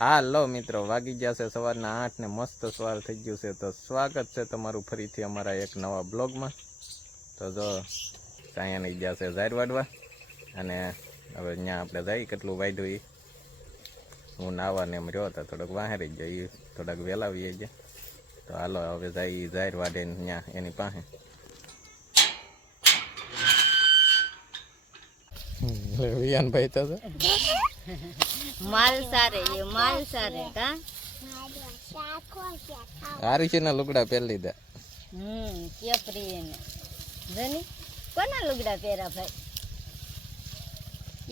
હાલો મિત્રો, વાગી ગયા છે સવારના 8 ને મસ્ત સવાર થઈ ગયું છે. તો સ્વાગત છે તમારું ફરીથી અમારા એક નવા બ્લોગમાં. તો જો સાયા નહીં ગયા છે ઝાર વાડવા, અને હવે ત્યાં આપણે જઈ કેટલું વાડ્યું એ હું નાવાને એમ રહ્યો હતા, થોડોક વાહેરી ગયો એ થોડાક વહેલા વી ગયા. તો હાલો હવે જઈ ઝાર વાડે ત્યાં એની પાસે. વિયાનભાઈ તો माल सारे ये माल सारे का આરુષી ના લુગડા પહેરી લીધા. क्या प्रिय ने जनी कोना लुगड़ा પહેરા ભાઈ?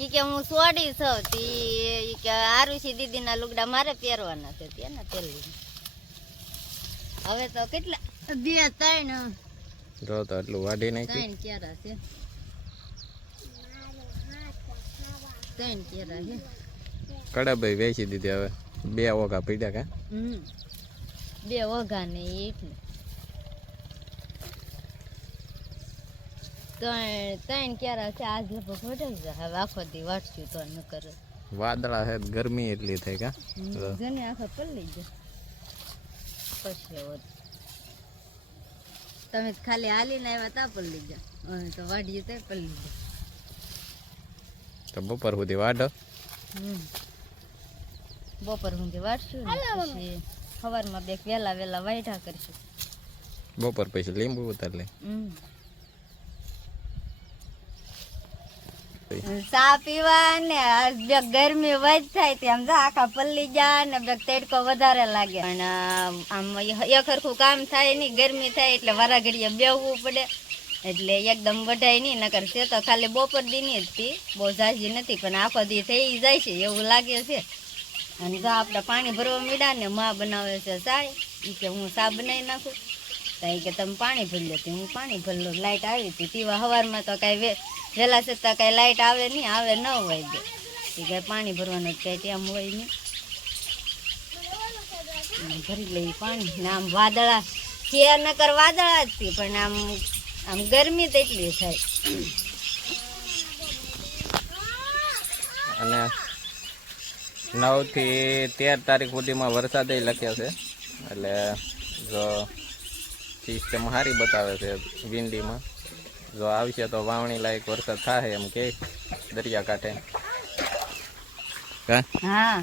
ઈ કે હું સોડી છું તી ઈ કે આરુષી દીદી ના લુગડા મારે પહેરવાના છે તેને પહેરી. હવે તો કેટલા બે ત્રણ જો તો એટલું વાઢી નાખ્યું. ત્રણ કેરા છે, ત્રણ કેરા છે. કડાભાઈ વેચી દીધી. હવે બે ઓઘા પીડ્યા કા બે ઓઘા ને એટલે ત્રણ ક્યારા છે. આજ લગભગ વટાઈ જાય. હવે આખો દી વાટશું તો ન કરે. વાદળા છે, ગરમી એટલી થઈ કા જને આખો પલળી જાય પછી હોત. તમે ખાલી હાલીને આવ્યા તા પલળી જાય, તો વાડીએ તો પલળી જાય. તો બપોર સુધી વાઢો. બપોર સુધી વાટશું ને પછી સવારમાં બે વેલા વેલા વાઢા કરશું. બપોર પછી લીંબુ ઉતાર લે. ચા પીવા ને બે ગરમી વધ થાય તેમ આખા પલ્લી જાય ને બે તડકો વધારે લાગે. અને આમ એક હરખું કામ થાય નહીં, ગરમી થાય એટલે વારા ઘડીએ બેહવું પડે, એટલે એકદમ વઢાય નહીં. નકર છે તો ખાલી બપોર દીની જ હતી, બહુ ઝાઝી નથી, પણ આખો દી થઈ જાય છે એવું લાગે છે. અને જો આપણે પાણી ભરવા મીડા ને માં બનાવે છે ચા, એ કે હું ચા બનાવી નાખું. તો એ કે તમે પાણી ભરી લેતી, હું પાણી ભરી લઉં. લાઇટ આવી હતી તીવા સવારમાં તો કાંઈ વહેલા છતાં કાંઈ લાઇટ આવે નહીં, આવે ન હોય દે એ કાંઈ પાણી ભરવાનું કાંઈ ટાઈમ હોય નહીં. ભરી લઈ પાણી ને આમ વાદળા છે, નકર વાદળા જ હતી, પણ આમ ગરમી તો એટલી થાય. અને 9 થી 13 તારીખ સુધીમાં વરસાદ લખ્યા છે, એટલે જો સિસ્ટમ સારી બતાવે છે વિંડીમાં. જો આવશે તો વાવણી લાયક વરસાદ થાય એમ કે દરિયાકાંઠે. હા,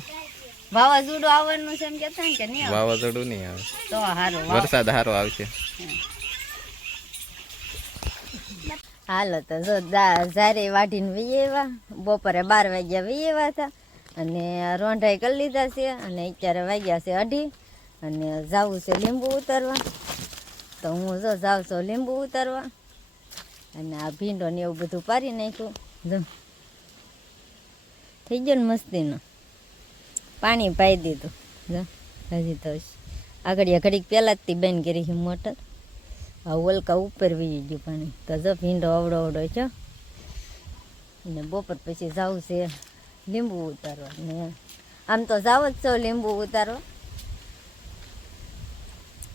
વાવાઝોડું આવવાનું છે એમ કેતા ને કે નહીં? વાવાઝોડું નહીં આવે તો સારું, વરસાદ સારો આવશે. હાલો તો જો ઝારે વાઢીને વી આવ્યા, બપોરે 12 વાગ્યા વી આવ્યા હતા, અને રોંઢાઈ કરી લીધા છે, અને અત્યારે વાગ્યા છે 2:30, અને જાવું છે લીંબુ ઉતારવા. તો હું જો જાઉં છું લીંબુ ઉતારવા, અને આ ભીંડો ને એવું બધું પારી નાખ્યું. જો થઈ ગયો ને મસ્તીનું, પાણી પાઈ દીધું. જો હજી તો આગળ ઘડીક પહેલાં જ બંધ કરી છે મોટર. આ ઓલકા ઉપર વી ગયું પાણી. તો જો ભીંડો અવડો અવડો છે, ને બપોર પછી જવું છે લીંબુ ઉતારવા. ને આમ તો જાવ જ છો લીંબુ ઉતારવા.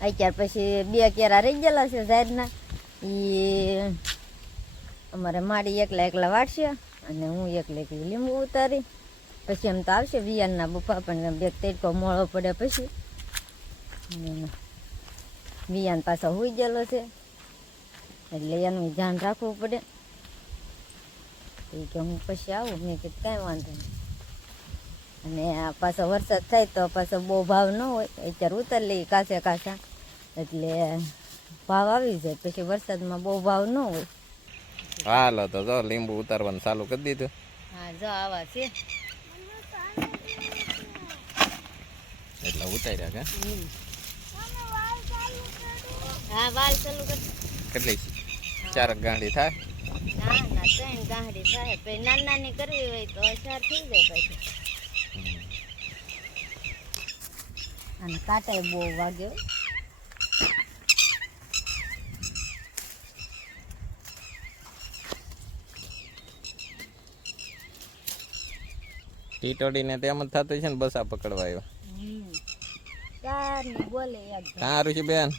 અત્યાર પછી 2 કેરા રહી ગયેલા છે ઝાડના, એ અમારે માડી એકલા વાટશે, અને હું એકલી લીંબુ ઉતારી. પછી એમ તો આવશે વિયાનના બપા, પણ બે તડકો મોળો પડે પછી. વિયાન પાછો હોઈ ગયેલો છે, એટલે એનું ધ્યાન રાખવું પડે. એ કે હું પછી આવું. મેં કીધું કાંઈ વાંધો નહીં. અને આ પાછો વરસાદ થાય તો પાછો બહુ ભાવ ન હોય, અત્યારે ઉતારી લઈએ કાચા, એટલે ભાવ આવી જાય. પછી વરસાદમાં બહુ ભાવ ન હોય. હાલો તો જો લીંબુ ઉતારવાનું ચાલુ કરી દીધું. હા, જો આવા છે એટલે ઉતાર્યા કે. હા, વાલ ચાલુ કરી. કેટલી 4 ગાંઠી થાય? ના 3 ગાંઠી થાય. પછી નાની કરવી હોય તો 4 થઈ જાય પછી. અને કાંટાય બહુ વાગ્યો. ટીટોડીને તેમ જ થતું છે ને, બસા પકડવા આવ્યો. બોલે સારું છે બેન,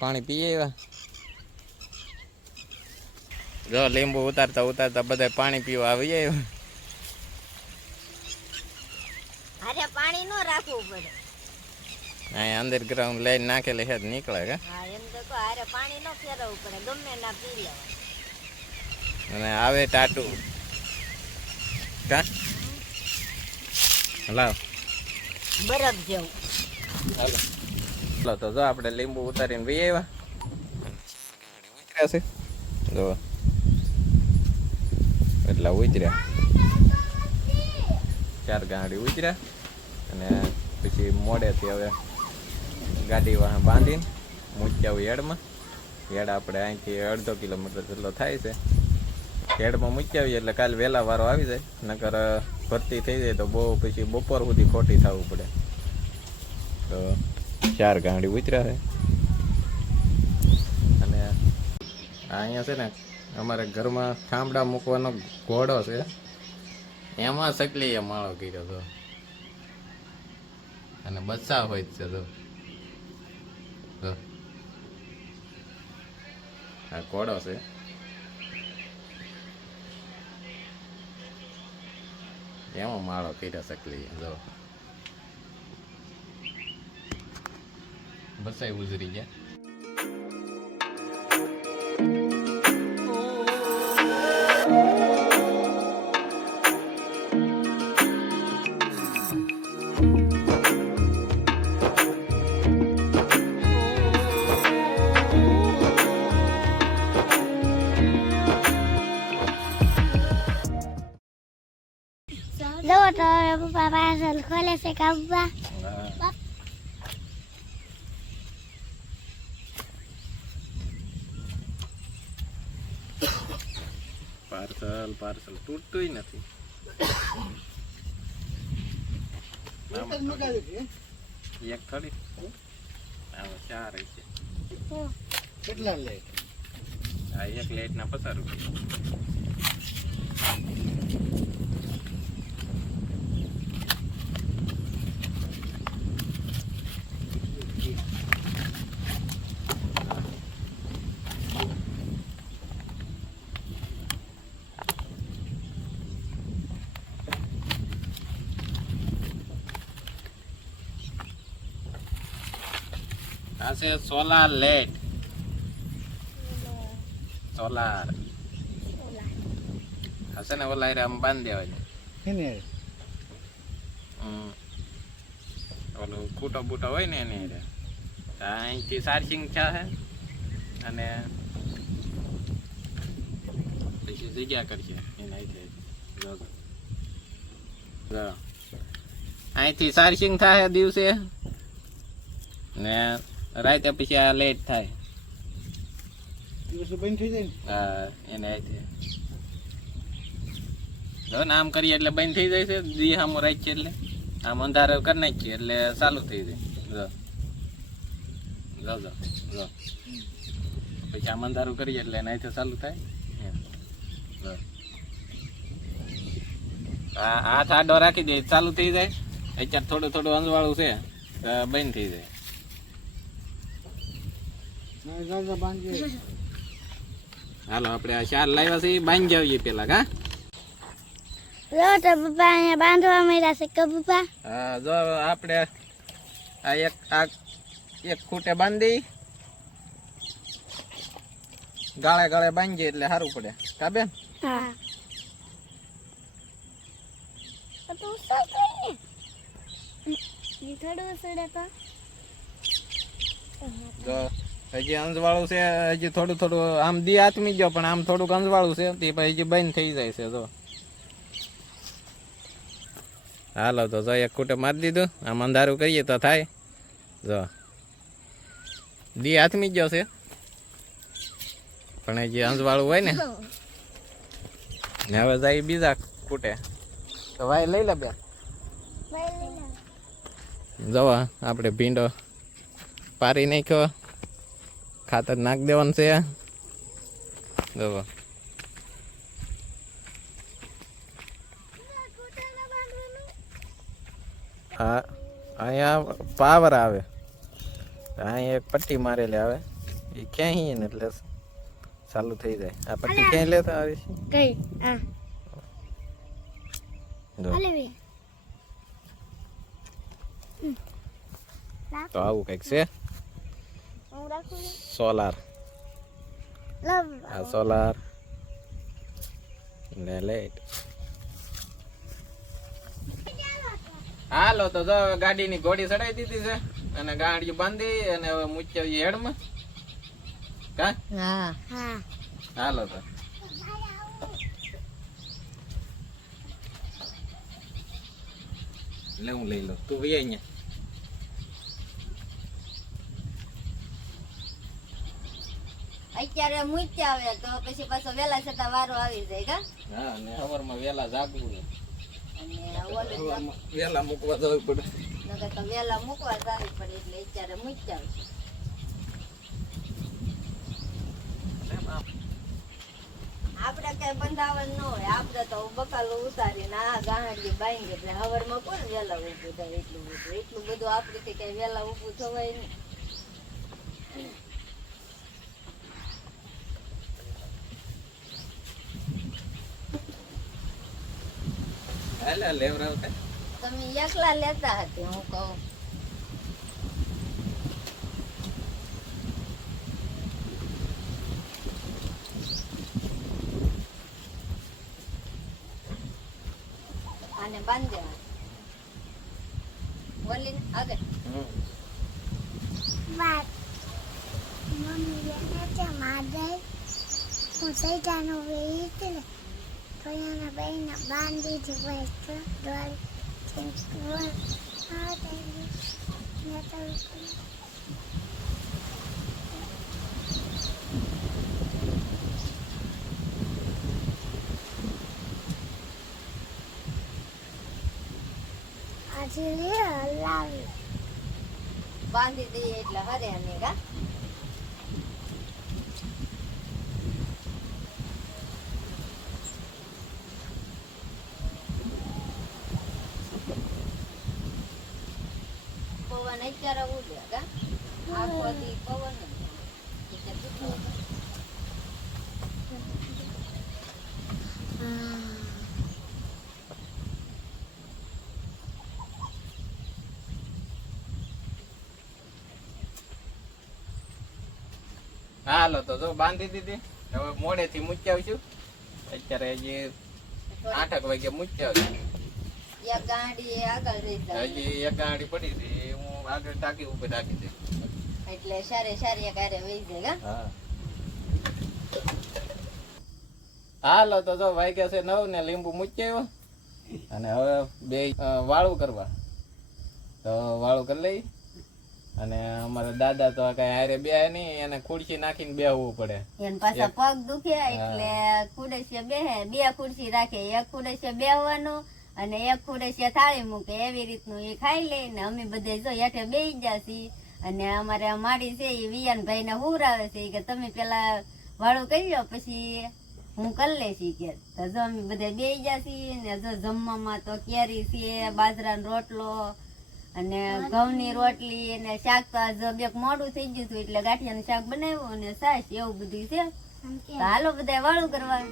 પાણી પીએ આવ્યા. જો લીંબુ ઉતારતા ઉતારતા બધા પાણી પીવા આવી આવ્યા. અરે પાણી ન રાખવું પડે. અહીંયા અંડરગ્રાઉન્ડ લઈને નાખેલી છે તો નીકળે કે હા એમ તો કહો, હારે પાણી ન ફેરવવું પડે, ગમે ના પી લેવાય. અને આવે ટાટું કા લાવ બરફ જેવું. હાલો ચાલો તો જો આપણે લીંબુ ઉતારીને વી આવ્યા ઉતર્યા છે જો એટલા ઉતર્યા 4 ગાડી ઉતર્યા અને પછી મોડેથી હવે ગાડી વાહ બાંધીને મૂક્યા હેડમાં. હેડ આપણે અહીંથી 1.5 કિલોમીટર જેટલો થાય છે. હેડમાં મૂકી આવીએ એટલે કાલે વહેલા વારો આવી જાય, નકર ભરતી થઈ જાય તો બહુ પછી બપોર સુધી ખોટી થવું પડે. તો 4 ગાડી ઉતર્યા છે અને અહીંયા છે ને અમારે ઘરમાં થાંભડા મૂકવાનો ઘોડો છે, એમાં સકલીએ માળો કર્યો હતો અને બચ્ચા હોય જ છે તો આ ઘોડો છે. એમાં માળો કર્યો સકલી જો બસાઈ ઉજરી ગયા. જો તો પપ્પા પાર્સલ ખોલે છે કા પપ્પા? પાર્સલ તૂટતું નથી. એક થોડી આવો 4 છે. કેટલા લે? આ એક લેટ ના 50 રૂપિયા. આ છે સોલાર લેટ. સોલાર હશે ને ઓલા આમ બાંધી દેવાય. એને ઓલું કૂટો બૂટો હોય ને એને અહીંથી ચાર્જિંગ છે અને પછી જગ્યા કરશે એના અહીંથી ચાર્જિંગ થાય દિવસે ને રાતે પછી આ લેટ થાય. દિવસે બંધ થઈ જાય ને? હા એને અહીંથી જો ને આમ કરીએ એટલે બંધ થઈ જાય છે. દી આમ રાખીએ એટલે આમ અંધારે કરી નાખીએ એટલે ચાલુ થઈ જાય. જો જો જો પછી આમ અંધારું કરીએ એટલે એને અહીંથી ચાલુ થાય. હા હાથ આડો રાખી દે ચાલુ થઈ જાય. અત્યારે થોડું થોડું અંજવાળું છે તો બંધ થઈ જાય. હાલો આપણે આ 4 લાવ્યા છે બાંધી આવીએ પેલા કા. જો તો પપ્પા અહીંયા બાંધવા મળ્યા છે કે પપ્પા? હા જો આપણે આ એક ખૂટે બાંધી ગાળે ગાળે બાંધીએ એટલે સારું પડે કા બેન? હા. તો શું કરીએ? ઈ થોડું સડે તો જો હજી અંજવાળું છે, હજી થોડું થોડું આમ દી આથમી ગયો પણ આમ થોડુંક અંજવાળું છે તે પછી હજી બંધ થઈ જાય છે. જો હાલો તો જો એક ખૂટે મારી દીધું. આમ અંધારું કરીએ તો થાય. જો દી આથમી ગયો છે પણ હજી અંજવાળું હોય ને હવે જાય બીજા ખૂટે તો ભાઈ લઈ લે બેન. જવો આપણે ભીંડો પારી નાખ્યો, ખાતર નાખી દેવાનું છે. જવો હા અહીંયા પાવર આવે, અહીંયા એક પટ્ટી મારેલી આવે એ ક્યાંય ને એટલે ચાલુ થઈ જાય. આ પટ્ટી ક્યાંય લેતા આવે છે કઈ હા જો. હાલે બે તો આવું કંઈક છે હું રાખું છું. સોલાર. લવ આ સોલાર ને લાઈટ. હાલો તો જો ગાડીની ઘોડી ચડાવી દીધી છે અને ગાડી બાંધી અને હવે મૂકી હેડમાં. કા હા હા હાલો તો લે હું લઈ લઉં, તું વી અહીંયા. અત્યારે મૂક્યા આવે તો પછી પાછો વેલા છતાં વારો આવી જાય કા હા અને સવારમાં વહેલા જાગવું છે. અને ઓલું સવારમાં વહેલા મૂકવા જવું પડે. નકર તો વેલા મૂકવા જાવી પડે એટલે અત્યારે મૂક્યા આવે. આપડે કઈ બંધાવન ન હોય, આપડે તો બકાલો ઉતારીને આ ગાંડી બાંધી એટલે હવારમાં કોણ વેલા ઊભું થાય એટલું બધું આપડે કઈ વેલા ઊભું થવાય નહીં. હાલે લેવરાવતા તમે એકલા લેતા હતી હું કહું. આને બાંધી દેવા બોલી આગળ. વાત મમ્મી એને છે માદલ હું સૈટાનો વેઈ હતી ને તો એના બેને બાંધી હતી ભાઈ તો ડોલ ચિંતવર આ તેની ને તો આજે લે લાવી બાંધી દઈએ એટલે હરે ને કા પવન અત્યારે ઉડે કા આખો દી પવન જ એટલે કેટલું હાલો તો જો બાંધી દીધી. હવે મોડેથી મૂકી આવશું. અત્યારે હજી 8 વાગે મૂકી આવશું. એક ગાડી આગળ રહી જાય હજી એક ગાડી પડી હતી હું આગળ ટાંકી ઉપર રાખી દઈ. એટલે સારે સારી કારે વહી જાય કા હા હાલો તો જો વાગ્યા છે 9 ને લીંબુ મૂકી આવ્યો અને હવે બે વાળું કરવા તો વાળું કરી લઈ. અને અમારા દાદા તો કઈ હારે બે નહીં, એને ખુરશી નાખીને બેહવું પડે. એને પાછા પગ દુખે એટલે ખુડસીએ બેહે, બે ખુરશી રાખે, એક ખુડસીએ બેહવાનું અને એક ખુડસીએ થાળી મૂકે, એવી રીતનું એ ખાઈ લે ને અમે બધે જો હેઠે બેસી જાસી. અને અમારે માડી છે એ વિયાનભાઈ ને હુરાવે છે કે તમે પેલા વાળું કરી લો પછી હું કરી લેશી કે. તો જો અમે બધે બેસી જાસી ને જો જમવામાં તો કેરી છે, બાજરાનો રોટલો અને ઘઉંની રોટલી અને શાક તો આજ બેક મોડું થઈ ગયું હતું એટલે ગાંઠિયાનું શાક બનાવ્યું અને છાશ એવું બધું છે. તો હાલો બધા વાળું કરવા.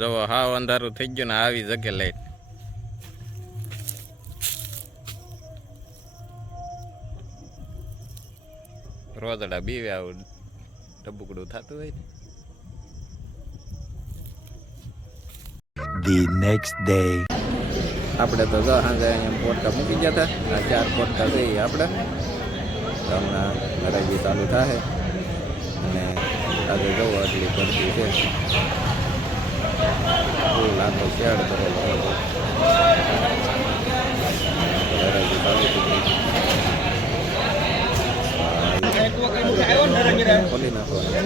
જો હાવ અંધારું થઈ ગયું ને આવી જગ્યા લાઈટ. રોદડા બીવે આવું ટબુકડું થતું હોય. The next day. આપણે તો જો સાંજે અહીંયા પોટકા મૂકી ગયા હતા. આ 4 પોટકા છે એ આપણે તો હમણાં હરાજી ચાલુ થાય અને આજે જવું આટલી પડતી છે. ફૂલ આખો શેડ કરેલો હરાજી ચાલુ થઈ ગઈ. ખોલી નાખવાનું.